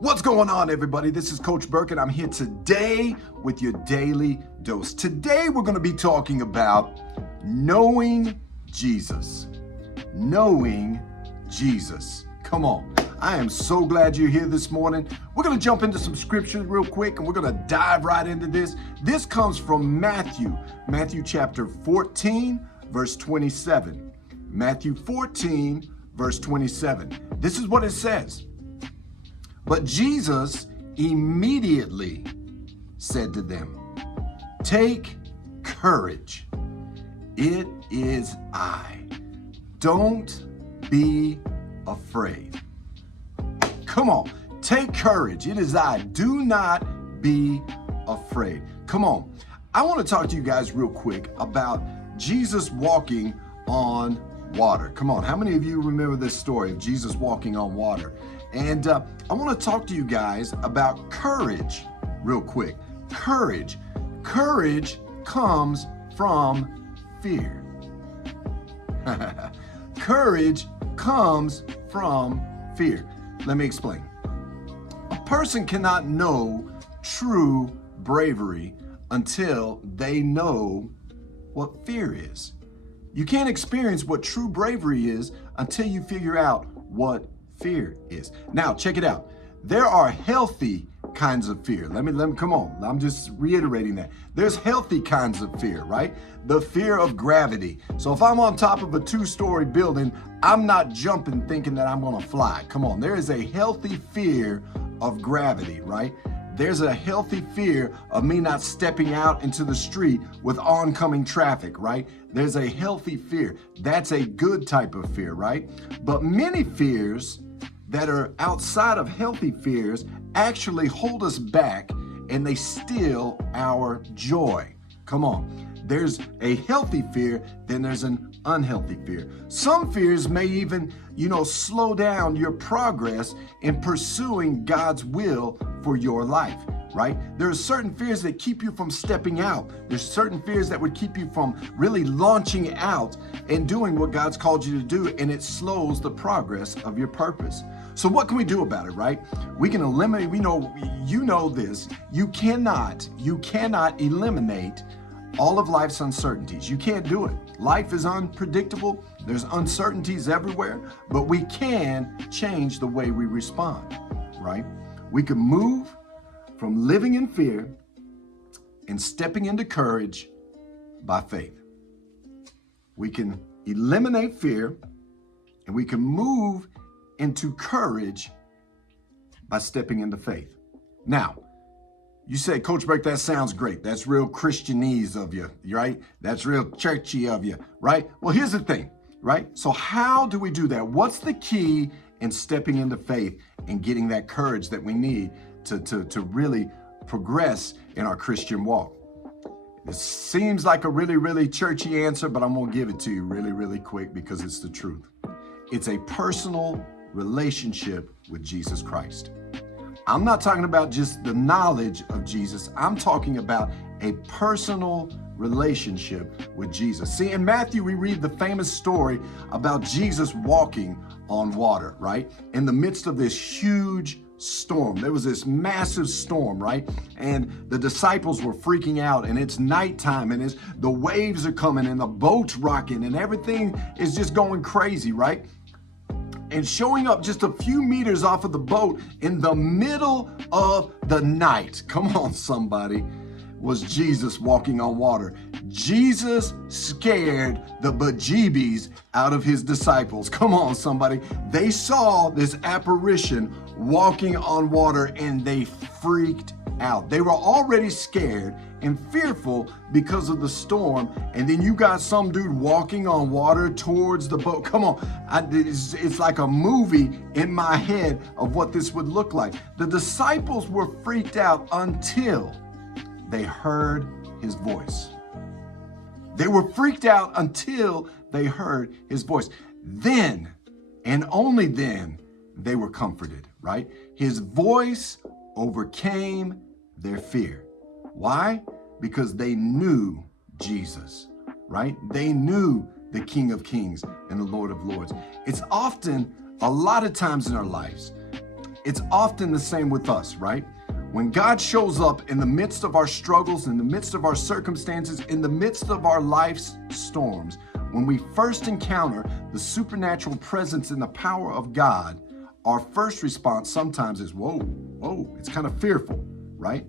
What's going on, everybody? This is Coach Burke, and I'm here today with your daily dose. Today, we're going to be talking about knowing Jesus. Knowing Jesus. Come on. I am so glad you're here this morning. We're going to jump into some scriptures real quick, and we're going to dive right into this. This comes from Matthew chapter 14, verse 27. Matthew 14, verse 27. This is what it says. But Jesus immediately said to them, "Take courage. It is I. Don't be afraid." Come on. Take courage. It is I. Do not be afraid. Come on. I want to talk to you guys real quick about Jesus walking on water. Come on. How many of you remember this story of Jesus walking on water? And I want to talk to you guys about courage real quick. Courage. Courage comes from fear. Courage comes from fear. Let me explain. A person cannot know true bravery until they know what fear is. You can't experience what true bravery is until you figure out what fear is. Now, check it out. There are healthy kinds of fear. Let me come on. I'm just reiterating that. There's healthy kinds of fear, right? The fear of gravity. So if I'm on top of a 2-story building, I'm not jumping thinking that I'm going to fly. Come on. There is a healthy fear of gravity, right? There's a healthy fear of me not stepping out into the street with oncoming traffic, right? There's a healthy fear. That's a good type of fear, right? But many fears that are outside of healthy fears actually hold us back, and they steal our joy. Come on. There's a healthy fear, then there's an unhealthy fear. Some fears may even, slow down your progress in pursuing God's will for your life, right? There are certain fears that keep you from stepping out. There's certain fears that would keep you from really launching out and doing what God's called you to do, and it slows the progress of your purpose. So what can we do about it, right? We can eliminate, you know this, you cannot eliminate all of life's uncertainties. You can't do it. Life is unpredictable. There's uncertainties everywhere, but we can change the way we respond, right? We can move from living in fear and stepping into courage by faith. We can eliminate fear and we can move into courage by stepping into faith. Now, you say, Coach Burke, that sounds great. That's real Christianese of you, right? That's real churchy of you, right? Well, here's the thing, right? So how do we do that? What's the key in stepping into faith and getting that courage that we need to really progress in our Christian walk? It seems like a really, really churchy answer, but I'm going to give it to you really, really quick because it's the truth. It's a personal relationship with Jesus Christ. I'm not talking about just the knowledge of Jesus. I'm talking about a personal relationship with Jesus. See, in Matthew, we read the famous story about Jesus walking on water, right? In the midst of this huge storm. There was this massive storm, right? And the disciples were freaking out, and it's nighttime, and the waves are coming, and the boat's rocking, and everything is just going crazy, right? And showing up just a few meters off of the boat in the middle of the night, come on somebody, was Jesus walking on water. Jesus scared the bejeebies out of his disciples. Come on somebody. They saw this apparition walking on water and they freaked out. They were already scared and fearful because of the storm, and then you got some dude walking on water towards the boat. Come on, it's like a movie in my head of what this would look like. The disciples were freaked out until they heard his voice. They were freaked out until they heard his voice. Then, and only then, they were comforted, right? His voice overcame their fear. Why? Because they knew Jesus, right? They knew the King of Kings and the Lord of Lords. It's often, a lot of times in our lives, It's often the same with us, right? When God shows up in the midst of our struggles, in the midst of our circumstances, in the midst of our life's storms, when we first encounter the supernatural presence and the power of God, our first response sometimes is, whoa, it's kind of fearful, right?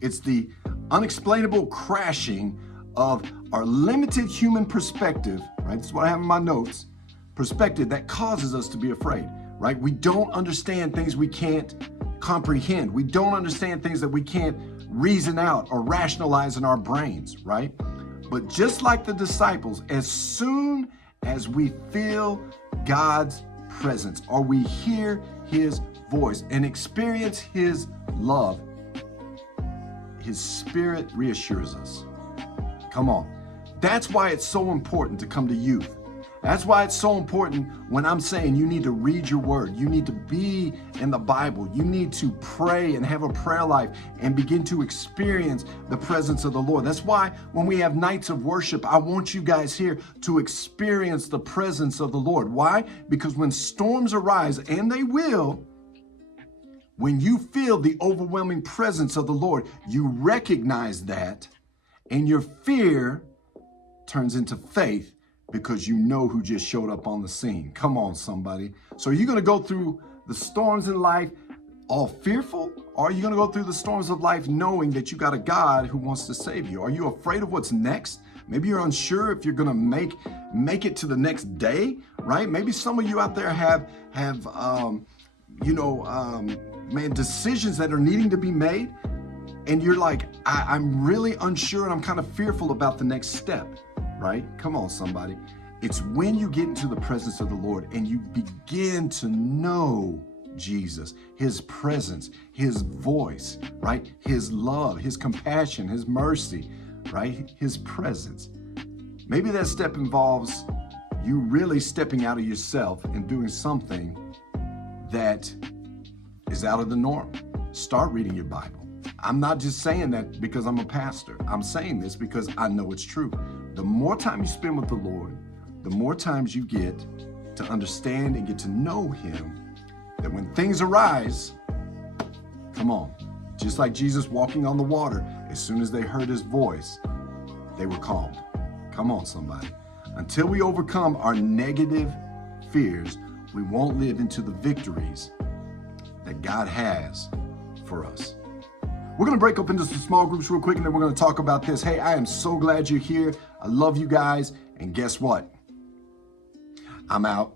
It's the unexplainable crashing of our limited human perspective, right? This is what I have in my notes, perspective that causes us to be afraid, right? We don't understand things we can't comprehend. We don't understand things that we can't reason out or rationalize in our brains, right? But just like the disciples, as soon as we feel God's presence or we hear his voice and experience his love, his spirit reassures us. Come on. That's why it's so important to come to youth. That's why it's so important when I'm saying you need to read your word. You need to be in the Bible. You need to pray and have a prayer life and begin to experience the presence of the Lord. That's why when we have nights of worship, I want you guys here to experience the presence of the Lord. Why? Because when storms arise, and they will, when you feel the overwhelming presence of the Lord, you recognize that, and your fear turns into faith because you know who just showed up on the scene. Come on, somebody. So are you going to go through the storms in life all fearful? Or are you going to go through the storms of life knowing that you got a God who wants to save you? Are you afraid of what's next? Maybe you're unsure if you're going to make it to the next day, right? Maybe some of you out there have decisions that are needing to be made. And you're like, I'm really unsure and I'm kind of fearful about the next step, right? Come on, somebody. It's when you get into the presence of the Lord and you begin to know Jesus, his presence, his voice, right? His love, his compassion, his mercy, right? His presence. Maybe that step involves you really stepping out of yourself and doing something that is out of the norm. Start reading your Bible. I'm not just saying that because I'm a pastor. I'm saying this because I know it's true. The more time you spend with the Lord, the more times you get to understand and get to know him, that when things arise, come on, just like Jesus walking on the water, as soon as they heard his voice, they were calmed. Come on, somebody. Until we overcome our negative fears, we won't live into the victories that God has for us. We're going to break up into some small groups real quick, and then we're going to talk about this. Hey, I am so glad you're here. I love you guys. And guess what? I'm out.